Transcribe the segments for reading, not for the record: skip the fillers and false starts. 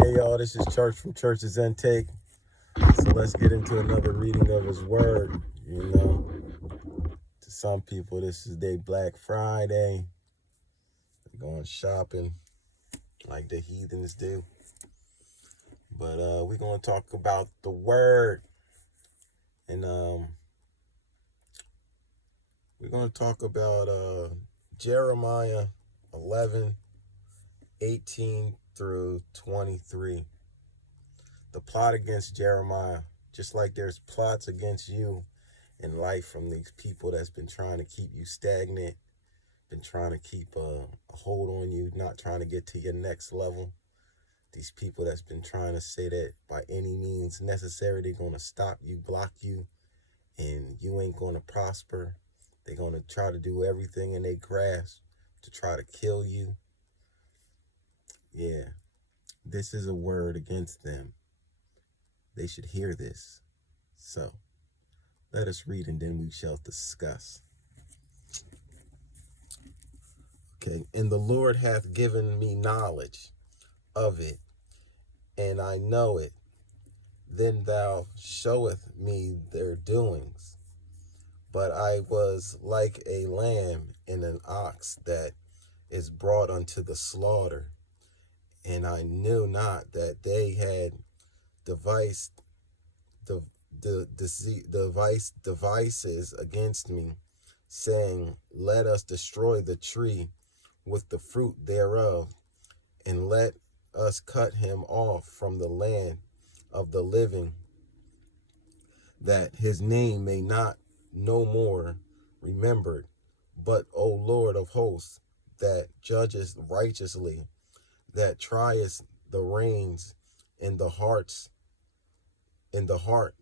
Hey y'all, this is Church from Church's Intake. So let's get into another reading of his word. To some people, this is their Black Friday. They're going shopping like the heathens do. But we're going to talk about the word. And we're going to talk about Jeremiah 11:18 through 23. The plot against Jeremiah, just like there's plots against you in life from these people that's been trying to keep you stagnant, been trying to keep a hold on you, not trying to get to your next level. These people that's been trying to say that by any means necessary, they're going to stop you, block you, and you ain't going to prosper. They're going to try to do everything in their grasp to try to kill you. Yeah, this is a word against them. They should hear this. So let us read and then we shall discuss. Okay, and the Lord hath given me knowledge of it, and I know it. Then thou showeth me their doings. But I was like a lamb and an ox that is brought unto the slaughter, and I knew not that they had devised devices against me, saying, Let us destroy the tree with the fruit thereof, and let us cut him off from the land of the living, that his name may not no more remembered. But, O Lord of hosts, that judgest righteously, that triest the reins in the heart,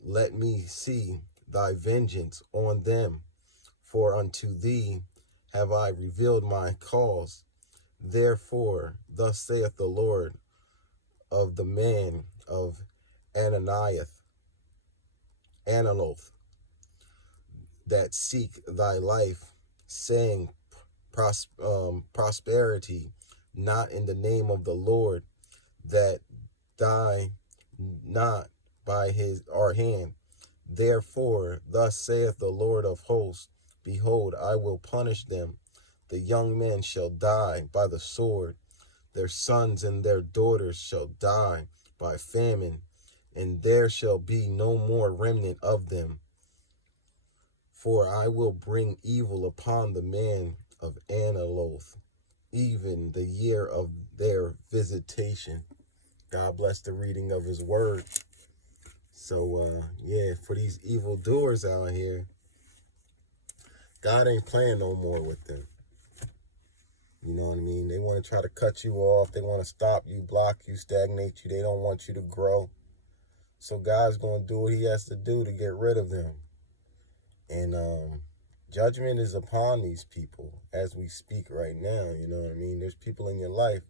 let me see thy vengeance on them. For unto thee have I revealed my cause. Therefore, thus saith the Lord of the man of Ananias, Analoth, that seek thy life, saying prosperity, not in the name of the Lord, that die not by our hand. Therefore, thus saith the Lord of hosts, Behold, I will punish them. The young men shall die by the sword, their sons and their daughters shall die by famine, and there shall be no more remnant of them. For I will bring evil upon the man of Analoth, even the year of their visitation. God bless the reading of his word. So, for these evildoers out here, God ain't playing no more with them. You know what I mean? They want to try to cut you off. They want to stop you, block you, stagnate you. They don't want you to grow. So God's going to do what he has to do to get rid of them. And judgment is upon these people as we speak right now. You know what I mean? There's people in your life.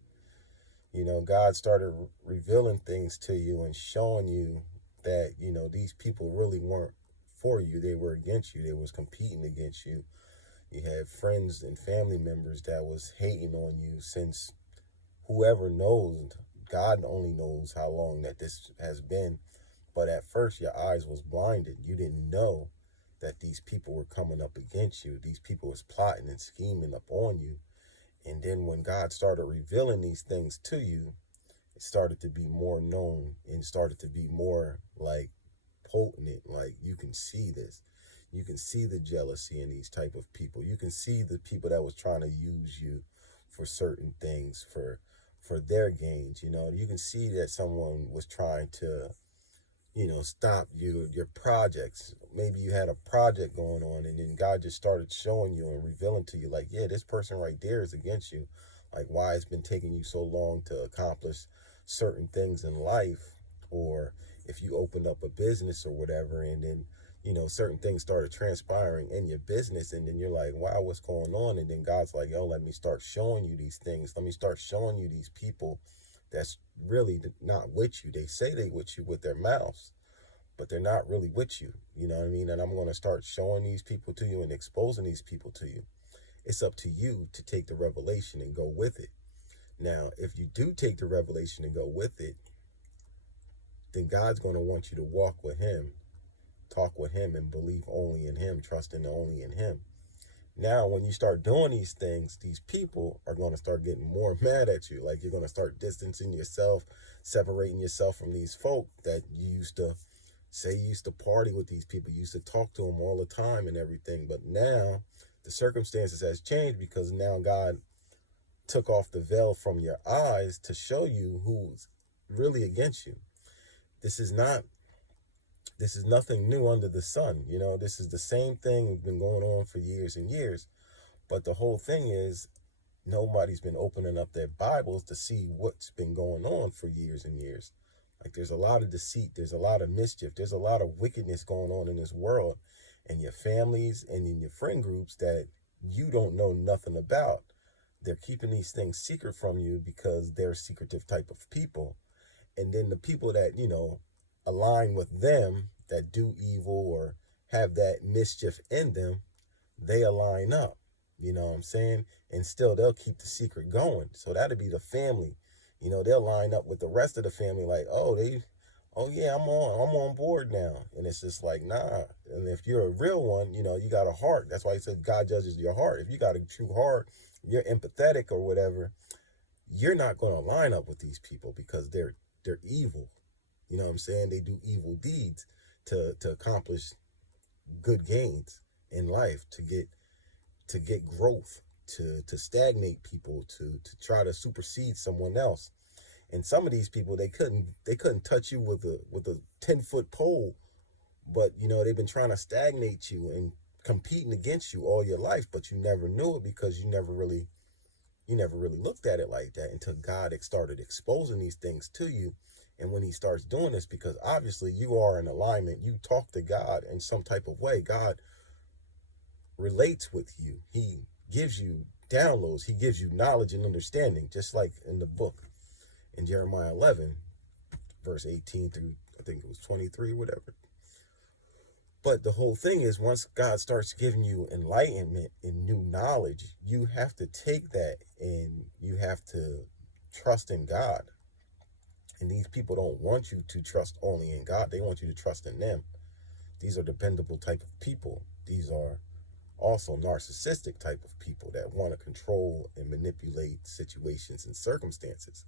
You know, God started revealing things to you and showing you that, you know, these people really weren't for you. They were against you. They was competing against you. You had friends and family members that was hating on you since whoever knows, God only knows how long that this has been. But at first your eyes was blinded. You didn't know that these people were coming up against you. These people was plotting and scheming up on you. And then when God started revealing these things to you, it started to be more known and started to be more like potent. Like you can see this. You can see the jealousy in these type of people. You can see the people that was trying to use you for certain things, for their gains. You know, you can see that someone was trying to, you know, stop your projects. Maybe you had a project going on and then God just started showing you and revealing to you like, yeah, this person right there is against you. Like why it's been taking you so long to accomplish certain things in life, or if you opened up a business or whatever and then, you know, certain things started transpiring in your business and then you're like, wow, what's going on? And then God's like, yo, let me start showing you these things. Let me start showing you these people that's really not with you. They say they with you with their mouths, but they're not really with you. You know what I mean? And I'm going to start showing these people to you and exposing these people to you. It's up to you to take the revelation and go with it. Now, if you do take the revelation and go with it, then God's going to want you to walk with him, talk with him, and believe only in him, trusting only in him. Now, when you start doing these things, these people are going to start getting more mad at you. Like, you're going to start distancing yourself, separating yourself from these folk that you used to say, you used to party with these people, you used to talk to them all the time and everything. But now the circumstances has changed, because now God took off the veil from your eyes to show you who's really against you. This is nothing new under the sun. This is the same thing that's been going on for years and years. But the whole thing is, nobody's been opening up their Bibles to see what's been going on for years and years. Like, there's a lot of deceit, there's a lot of mischief, there's a lot of wickedness going on in this world, and your families and in your friend groups that you don't know nothing about. They're keeping these things secret from you because they're secretive type of people. And then the people that, align with them, that do evil or have that mischief in them, they align up. You know what I'm saying? And still they'll keep the secret going. So that'll be the family. They'll line up with the rest of the family like, oh yeah, I'm on board now. And it's just like, nah. And if you're a real one, you got a heart. That's why he said God judges your heart. If you got a true heart, you're empathetic or whatever, you're not going to line up with these people because they're evil. You know what I'm saying? They do evil deeds to accomplish good gains in life, to get growth, to stagnate people, to try to supersede someone else. And some of these people, they couldn't touch you with a 10-foot pole, but they've been trying to stagnate you and competing against you all your life, but you never knew it because you never really looked at it like that until God started exposing these things to you. And when he starts doing this, because obviously you are in alignment, you talk to God in some type of way. God relates with you. He gives you downloads. He gives you knowledge and understanding, just like in the book in Jeremiah 11, verse 18 through, I think it was 23, whatever. But the whole thing is, once God starts giving you enlightenment and new knowledge, you have to take that and you have to trust in God. And these people don't want you to trust only in God. They want you to trust in them. These are dependable type of people. These are also narcissistic type of people that want to control and manipulate situations and circumstances.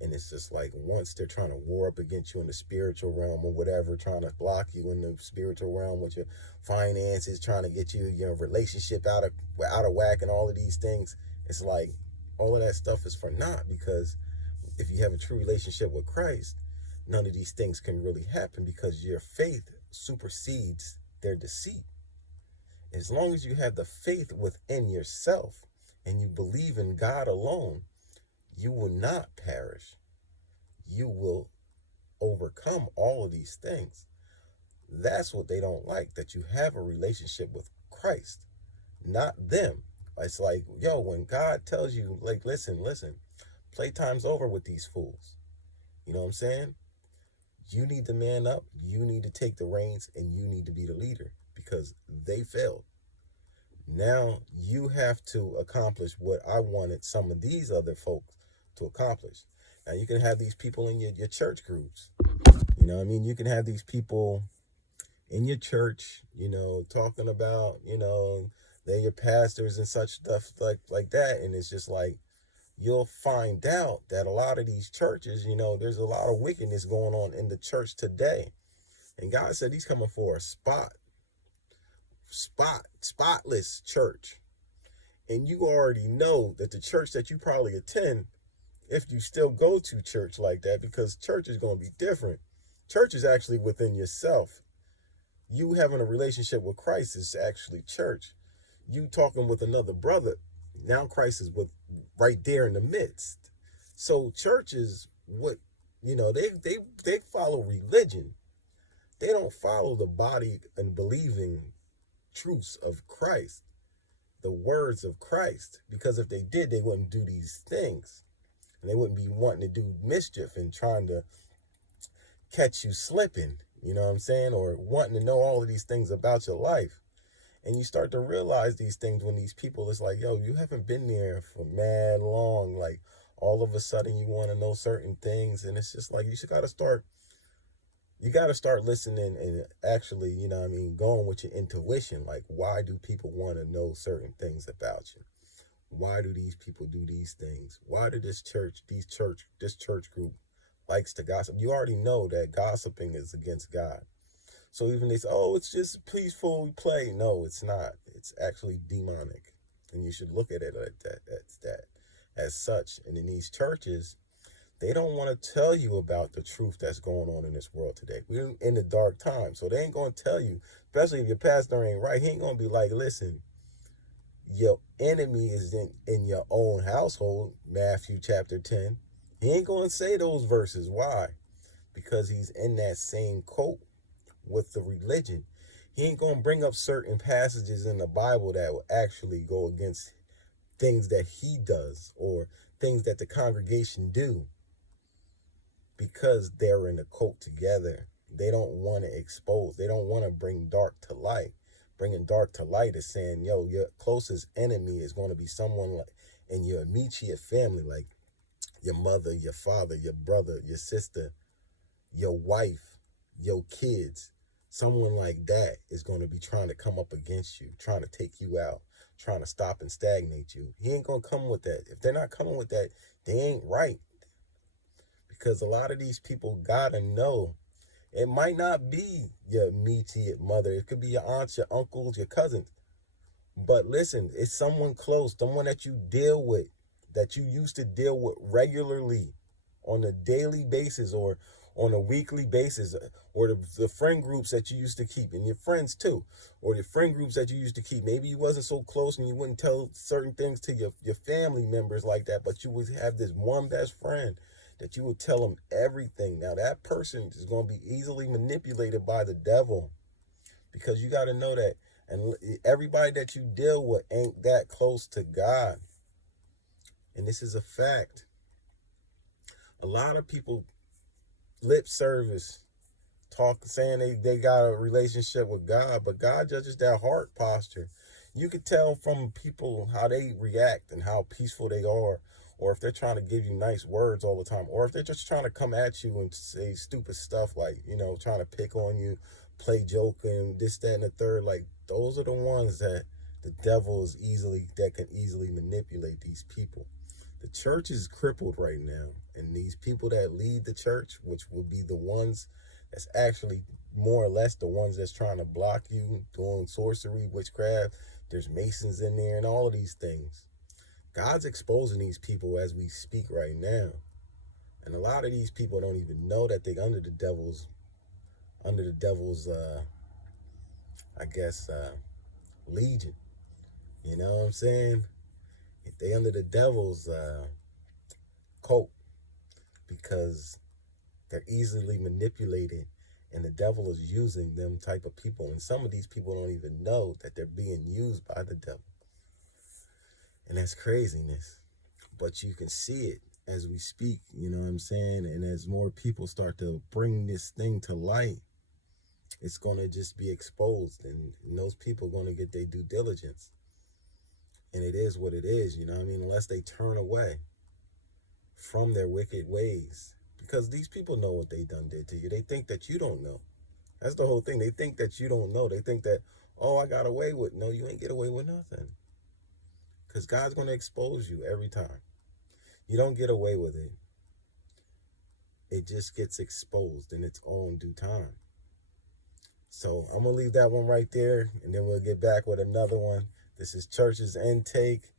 And it's just like, once they're trying to war up against you in the spiritual realm or whatever, trying to block you in the spiritual realm with your finances, trying to get your relationship out of whack and all of these things, it's like all of that stuff is for naught, because if you have a true relationship with Christ, none of these things can really happen, because your faith supersedes their deceit. As long as you have the faith within yourself and you believe in God alone, you will not perish. You will overcome all of these things. That's what they don't like, that you have a relationship with Christ, not them. It's like, yo, when God tells you, like, listen, playtime's over with these fools. You know what I'm saying? You need to man up. You need to take the reins, and you need to be the leader, because they failed. Now you have to accomplish what I wanted some of these other folks to accomplish. Now you can have these people in your church groups. You know what I mean? You can have these people in your church, talking about, they're your pastors and such stuff like that. And it's just like, you'll find out that a lot of these churches, there's a lot of wickedness going on in the church today. And God said he's coming for a spotless church. And you already know that the church that you probably attend, if you still go to church like that, because church is going to be different. Church is actually within yourself. You having a relationship with Christ is actually church. You talking with another brother, now Christ is right there in the midst. So church is what, they follow religion. They don't follow the body and believing truths of Christ, the words of Christ, because if they did, they wouldn't do these things. And they wouldn't be wanting to do mischief and trying to catch you slipping, you know what I'm saying? Or wanting to know all of these things about your life. And you start to realize these things when these people, it's like, yo, you haven't been there for mad long. Like, all of a sudden you want to know certain things. And it's just like, you just got to start You got to start listening and actually, going with your intuition. Like, why do people want to know certain things about you? Why do these people do these things? Why do this church group likes to gossip? You already know that gossiping is against God. So even they say, oh, it's just peaceful play. No, it's not. It's actually demonic. And you should look at it like that, as such. And in these churches, they don't want to tell you about the truth that's going on in this world today. We're in the dark time. So they ain't going to tell you, especially if your pastor ain't right. He ain't going to be like, listen, your enemy is in your own household, Matthew chapter 10. He ain't going to say those verses. Why? Because he's in that same coat with the religion. He ain't going to bring up certain passages in the Bible that will actually go against things that he does or things that the congregation do, because they're in a cult together. They don't want to expose. They don't want to bring dark to light. Bringing dark to light is saying, yo, your closest enemy is going to be someone like in your immediate family, like your mother, your father, your brother, your sister, your wife, your kids. Someone like that is going to be trying to come up against you, trying to take you out, trying to stop and stagnate you. He ain't going to come with that. If they're not coming with that, they ain't right. Because a lot of these people gotta know. It might not be your immediate mother. It could be your aunts, your uncles, your cousins. But listen, it's someone close, someone that you deal with, that you used to deal with regularly on a daily basis or on a weekly basis, or the friend groups that you used to keep, and your friends too, or your friend groups that you used to keep. Maybe you wasn't so close and you wouldn't tell certain things to your family members like that, but you would have this one best friend that you would tell them everything. Now that person is going to be easily manipulated by the devil, because you got to know that. And everybody that you deal with ain't that close to God. And this is a fact. A lot of people lip service, saying they got a relationship with God, but God judges their heart posture. You could tell from people how they react and how peaceful they are, or if they're trying to give you nice words all the time, or if they're just trying to come at you and say stupid stuff like, trying to pick on you, play joke and this, that, and the third. Like, those are the ones that the devil can easily manipulate these people. The church is crippled right now, and these people that lead the church, which will be the ones that's actually more or less the ones that's trying to block you, doing sorcery, witchcraft. There's Masons in there and all of these things. God's exposing these people as we speak right now. And a lot of these people don't even know that they're under the devil's legion. You know what I'm saying? If they under the devil's cult, because they're easily manipulated, and the devil is using them type of people. And some of these people don't even know that they're being used by the devil. And that's craziness. But you can see it as we speak, you know what I'm saying? And as more people start to bring this thing to light, it's going to just be exposed. And those people are going to get their due diligence. And it is what it is, you know what I mean? Unless they turn away from their wicked ways. Because these people know what they done did to you. They think that you don't know. That's the whole thing. They think that you don't know. They think that, oh, I got away with. No, you ain't get away with nothing. Because God's going to expose you every time. You don't get away with it. It just gets exposed in its own due time. So I'm going to leave that one right there, and then we'll get back with another one. This is Church's Intake.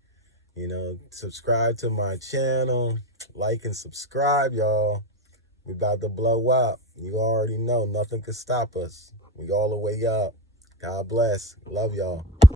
Subscribe to my channel. Like and subscribe, y'all. We about to blow up. You already know, nothing can stop us. We all the way up. God bless. Love y'all.